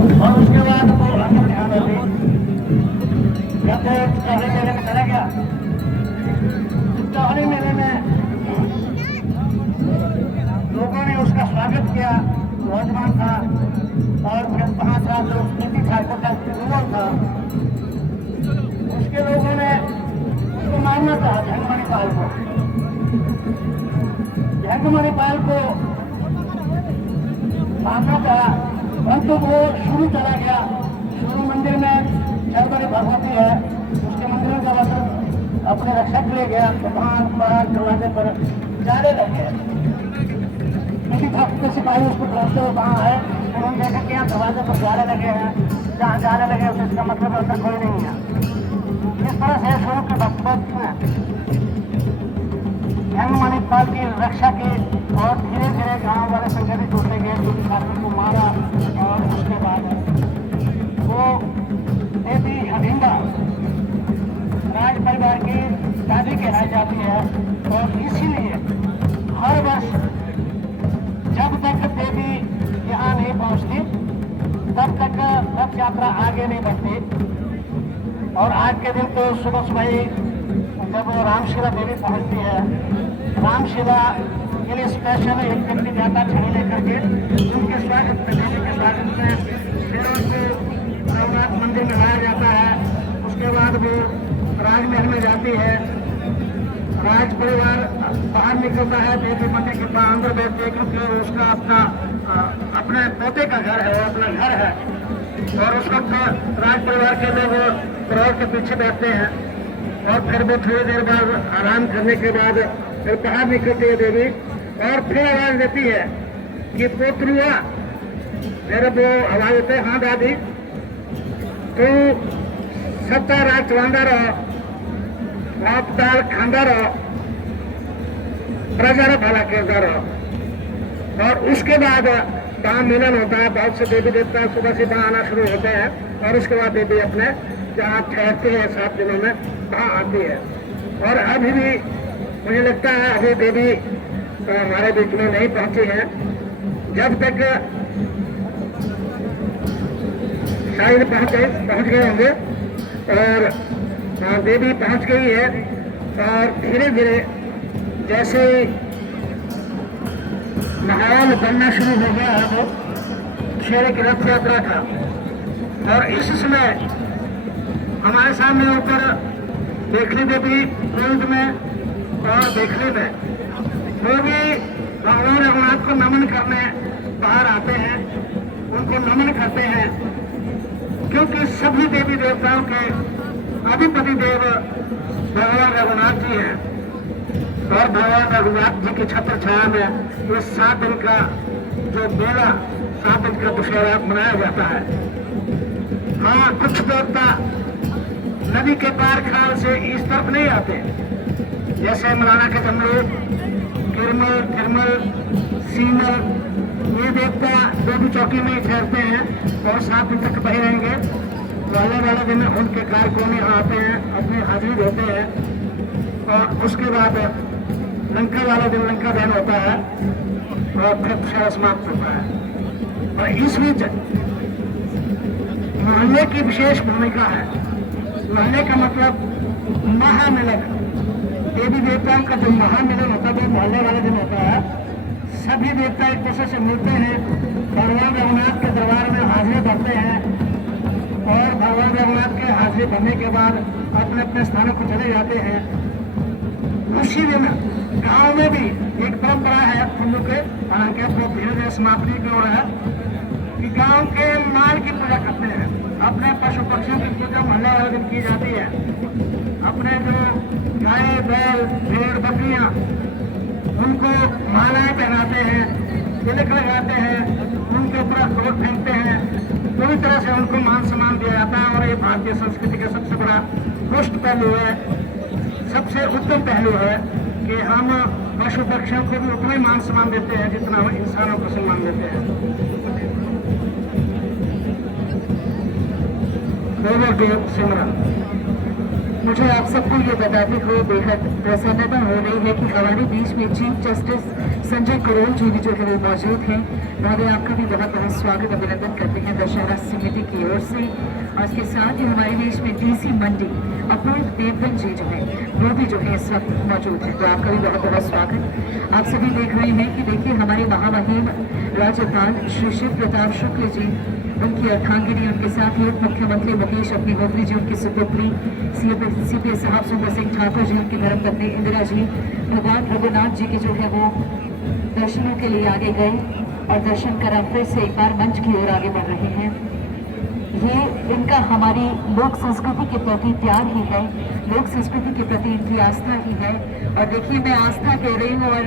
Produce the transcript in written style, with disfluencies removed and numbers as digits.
और उसके बाद वो अंदर ध्यान होती जब वो चौहरी मेले में चला गया। चौहरी मेले में लोगों ने उसका स्वागत किया, नौजवान था और फिर 5 साल जो नीति ठाकुर का रूल था, उसके लोगों ने उसको मारना चाहा झंगमणिपाल को। झंगमणिपाल को मारना चाहा, परंतु वो शुरू चला गया। शुरू मंदिर में चरबरी भगवती है, उसके मंदिर का वस्त्र अपने रक्षक ले गया, तो वहाँ बाहर दरवाजे पर जाने लगे। क्योंकि ठाकुर के सिपाही उसको ढूंढते हुए वहाँ है, उन्होंने देखा कि यहाँ दरवाजे पर जाने लगे हैं, जहाँ जाने लगे तो इसका मतलब अंदर कोई नहीं है। इस तरह से शुरू के भक्त झंगमणिपाल की रक्षा की और धीरे धीरे गांव वाले संगठित होते गए, नीति ठाकुर को मारा। और उसके बाद वो देवी हडिंगा राज परिवार की दादी कहलाई जाती है। और इसीलिए हर वर्ष जब तक देवी यहाँ नहीं पहुँचती तब तक रथ यात्रा आगे नहीं बढ़ती। और आज के दिन तो सुबह सुबह ही जब वो रामशिला देवी पहुँचती है, रामशिला के लिए स्पेशल एक व्यक्ति जाता छड़ी लेकर के उनके स्वागत में, देवी के स्वागत में फिर उनको रघुनाथ मंदिर में लाया जाता है। उसके बाद वो राजमहल में जाती है, राज परिवार बाहर निकलता है, देवी मंदिर के अंदर बैठते हैं, क्योंकि उसका अपने पोते का घर है, वो अपना घर है। और उसको राज परिवार के लोग प्रौढ़ के पीछे बैठते हैं। और फिर वो थोड़ी देर बाद आराम करने के बाद फिर बाहर निकलती है देवी और फिर आवाज देती है कि पोतरुआ। फिर वो आवाज देते हैं, हाँ दादी, तो सत्ता राज चलांदा रहो, आप दाल खांदा रहो, प्रजा भला करता रहो। और उसके बाद वहाँ मिलन होता है, बहुत से देवी देवता सुबह से वहाँ आना शुरू होते हैं। और उसके बाद देवी अपने जहाँ ठहरते हैं 7 दिनों में वहाँ आती है। और अभी भी मुझे लगता है अभी देवी तो हमारे बीच में नहीं पहुंची है। जब तक शायद पहुंच गए होंगे और देवी पहुंच गई है। और धीरे धीरे जैसे माहौल बनना शुरू हो गया है वो दशहरे की रथ यात्रा का। और इस समय हमारे सामने ऊपर देखली देवी कुंड में और देखली में वो भी भगवान रघुनाथ को नमन करने बाहर आते हैं, उनको नमन करते हैं, क्योंकि सभी देवी देवताओं के अधिपति देव भगवान रघुनाथ जी हैं। और भगवान रघुनाथ जी की छत्र छाया में ये 7 दिन का जो मेला 7 दिन का दशहरा मनाया जाता है। हाँ, कुछ देवता नदी के पार खाल से इस तरफ नहीं आते, जैसे मलाना के जमरू, किरमल, सीमल, ये देवता देवी चौकी में ही ठहरते हैं और 7 दिन तक वही रहेंगे। वाले दिन उनके कार्यक्रम यहाँ आते हैं, अपनी हाजिरी देते हैं। और उसके बाद लंका वाला दिन लंका दहन होता है और फिर दशहरा समाप्त होता है। और इस बीच मोहल्ले की विशेष भूमिका है। मोहल्ले का मतलब महामिलन, देवी देवताओं का जो महामिलन होता है वो मोहल्ले वाले दिन होता है। सभी देवता एक दूसरे से मिलते हैं, भगवान रघुनाथ के दरबार में हाजिरी भरते हैं और भगवान रघुनाथ के हाजिरी भरने के बाद अपने अपने स्थानों पर चले जाते हैं। उसी दिन गांव में भी एक परंपरा है हम लोग के, हालांकि अब लोग धीरे धीरे समाप्ति की ओर है, कि गांव के माल की पूजा करते हैं। अपने पशु पक्षियों की पूजा मोहल्ले वाले दिन की जाती है। अपने जो गाय, बैल, भेड़, बकरियां, उनको मालाएं पहनाते हैं, तिलक लगाते हैं, उनके ऊपर अखरोट फेंकते हैं। पूरी तरह से उनको मान सम्मान दिया जाता है। और ये भारतीय संस्कृति का सबसे बड़ा पुष्ट पहलू है, सबसे उत्तम पहलू है कि हम पशु पक्षियों को भी उतना ही मान सम्मान देते हैं जितना हम इंसानों को सम्मान देते हैं। सिमरन मुझे आप सबको ये बताते हुए बेहद प्रसन्नता हो रही है कि हमारे बीच में चीफ जस्टिस संजय करोल जी भी जो है वो मौजूद हैं। महोदय आपका भी बहुत बहुत स्वागत अभिनंदन करते हैं दशहरा समिति की ओर से। और इसके साथ ही हमारे बीच में डीसी मंडी अपूर्व देवगन जी जो है वो भी जो है इस वक्त मौजूद है, तो आपका भी बहुत बहुत स्वागत। आप सभी देख रहे हैं कि देखिए हमारे महामहिम राज्यपाल श्री शिव प्रताप शुक्ल जी, उनकी अर्धांगिनी, उनके साथ ही उप मुख्यमंत्री मुकेश अग्निहोत्री जी, उनकी सुपुत्री सीपीएस साहब सुंदर सिंह ठाकुर जी, उनकी धर्मपत्नी इंदिरा जी, भगवान रघुनाथ जी के जो है वो दर्शनों के लिए आगे गए और दर्शन करा फिर से एक बार मंच की ओर आगे बढ़ रहे हैं। ये इनका हमारी लोक संस्कृति के प्रति प्यार ही है, लोक संस्कृति के प्रति इनकी आस्था ही है। और देखिए मैं आस्था कह रही हूँ और